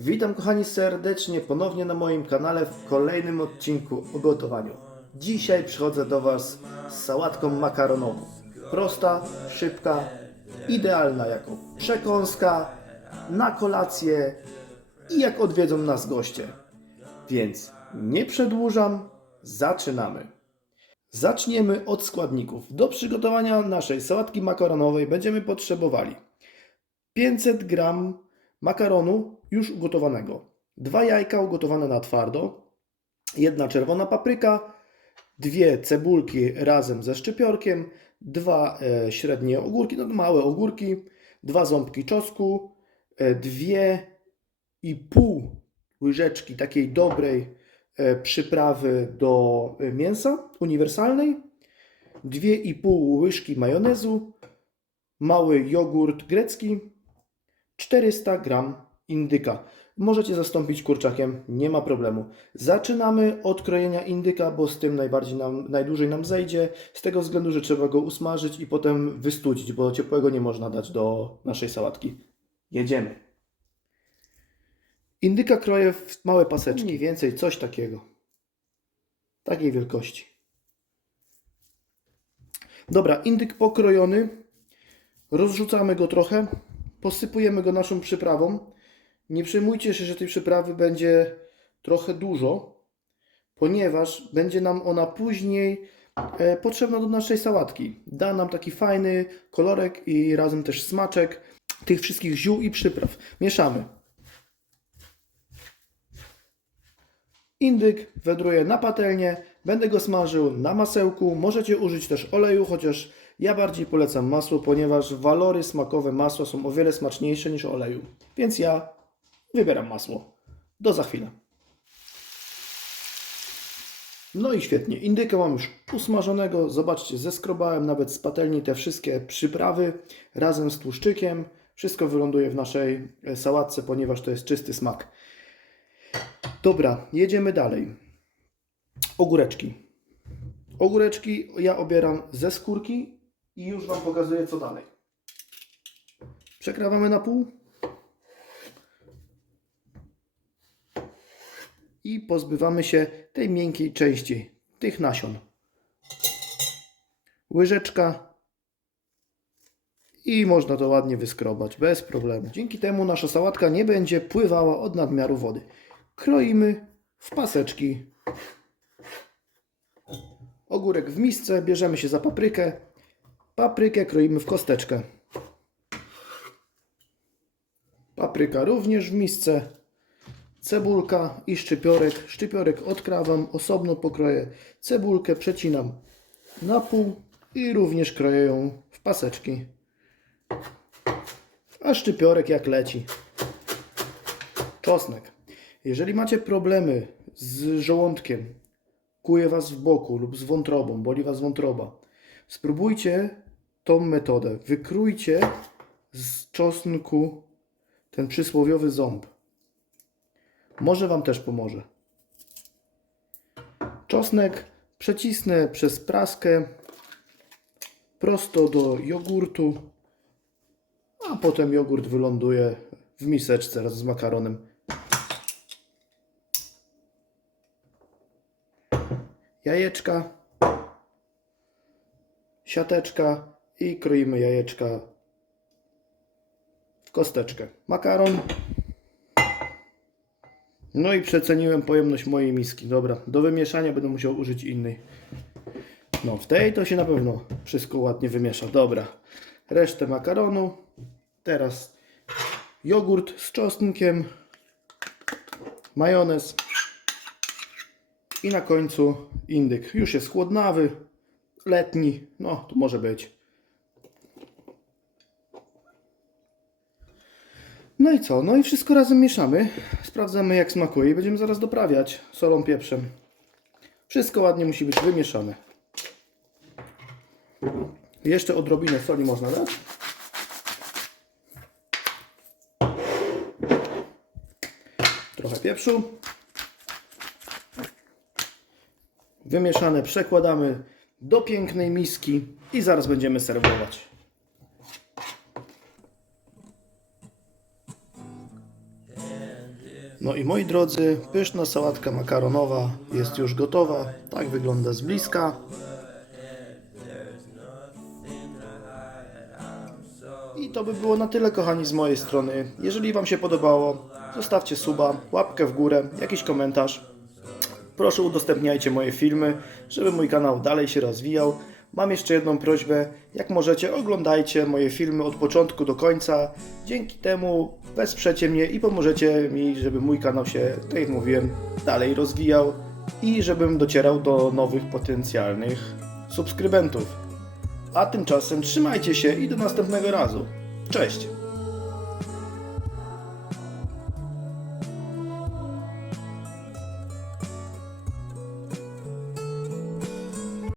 Witam kochani serdecznie ponownie na moim kanale w kolejnym odcinku o gotowaniu. Dzisiaj przychodzę do Was z sałatką makaronową. Prosta, szybka, idealna jako przekąska, na kolację i jak odwiedzą nas goście. Więc nie przedłużam, zaczynamy. Zaczniemy od składników. Do przygotowania naszej sałatki makaronowej będziemy potrzebowali 500 g makaronu już ugotowanego, 2 jajka ugotowane na twardo, 1 czerwona papryka, 2 cebulki razem ze szczypiorkiem, 2 średnie ogórki, no małe ogórki, 2 ząbki czosnku, 2,5 łyżeczki takiej dobrej przyprawy do mięsa uniwersalnej, 2,5 łyżki majonezu, mały jogurt grecki, 400 g indyka. Możecie zastąpić kurczakiem, nie ma problemu. Zaczynamy od krojenia indyka, bo z tym najdłużej nam zejdzie. Z tego względu, że trzeba go usmażyć i potem wystudzić, bo ciepłego nie można dać do naszej sałatki. Jedziemy. Indyka kroję w małe paseczki, mniej więcej coś takiego. Takiej wielkości. Dobra, indyk pokrojony. Rozrzucamy go trochę. Posypujemy go naszą przyprawą. Nie przejmujcie się, że tej przyprawy będzie trochę dużo, ponieważ będzie nam ona później potrzebna do naszej sałatki. Da nam taki fajny kolorek i razem też smaczek tych wszystkich ziół i przypraw. Mieszamy. Indyk wędruje na patelnię. Będę go smażył na masełku. Możecie użyć też oleju, chociaż ja bardziej polecam masło, ponieważ walory smakowe masła są o wiele smaczniejsze niż oleju. Więc ja wybieram masło. Do za chwilę. No i świetnie. Indyka mam już usmażonego. Zobaczcie, zeskrobałem nawet z patelni te wszystkie przyprawy razem z tłuszczykiem. Wszystko wyląduje w naszej sałatce, ponieważ to jest czysty smak. Dobra, jedziemy dalej. Ogóreczki. Ogóreczki ja obieram ze skórki i już Wam pokazuję, co dalej. Przekrawamy na pół i pozbywamy się tej miękkiej części, tych nasion. Łyżeczka i można to ładnie wyskrobać bez problemu. Dzięki temu nasza sałatka nie będzie pływała od nadmiaru wody. Kroimy w paseczki. Ogórek w misce, bierzemy się za paprykę. Paprykę kroimy w kosteczkę. Papryka również w misce. Cebulka i szczypiorek. Szczypiorek odkrawam, osobno pokroję. Cebulkę przecinam na pół i również kroję ją w paseczki. A szczypiorek jak leci. Czosnek. Jeżeli macie problemy z żołądkiem, kuje Was w boku lub z wątrobą, boli Was wątroba, spróbujcie tą metodę. Wykrójcie z czosnku ten przysłowiowy ząb. Może Wam też pomoże. Czosnek przecisnę przez praskę prosto do jogurtu, a potem jogurt wyląduje w miseczce razem z makaronem. Jajeczka, siateczka i kroimy jajeczka w kosteczkę. Makaron. No i przeceniłem pojemność mojej miski. Dobra, do wymieszania będę musiał użyć innej. No w tej to się na pewno wszystko ładnie wymiesza. Dobra, resztę makaronu. Teraz jogurt z czosnkiem, majonez i na końcu indyk. Już jest chłodnawy, letni, no to może być. No i co? No i wszystko razem mieszamy. Sprawdzamy, jak smakuje i będziemy zaraz doprawiać solą, pieprzem. Wszystko ładnie musi być wymieszane. Jeszcze odrobinę soli można dać. Trochę pieprzu. Wymieszane przekładamy do pięknej miski i zaraz będziemy serwować. No i moi drodzy, pyszna sałatka makaronowa jest już gotowa. Tak wygląda z bliska. I to by było na tyle, kochani, z mojej strony. Jeżeli Wam się podobało, zostawcie suba, łapkę w górę, jakiś komentarz. Proszę udostępniajcie moje filmy, żeby mój kanał dalej się rozwijał. Mam jeszcze jedną prośbę, jak możecie, oglądajcie moje filmy od początku do końca. Dzięki temu wesprzecie mnie i pomożecie mi, żeby mój kanał się, tak jak mówiłem, dalej rozwijał i żebym docierał do nowych potencjalnych subskrybentów. A tymczasem trzymajcie się i do następnego razu. Cześć!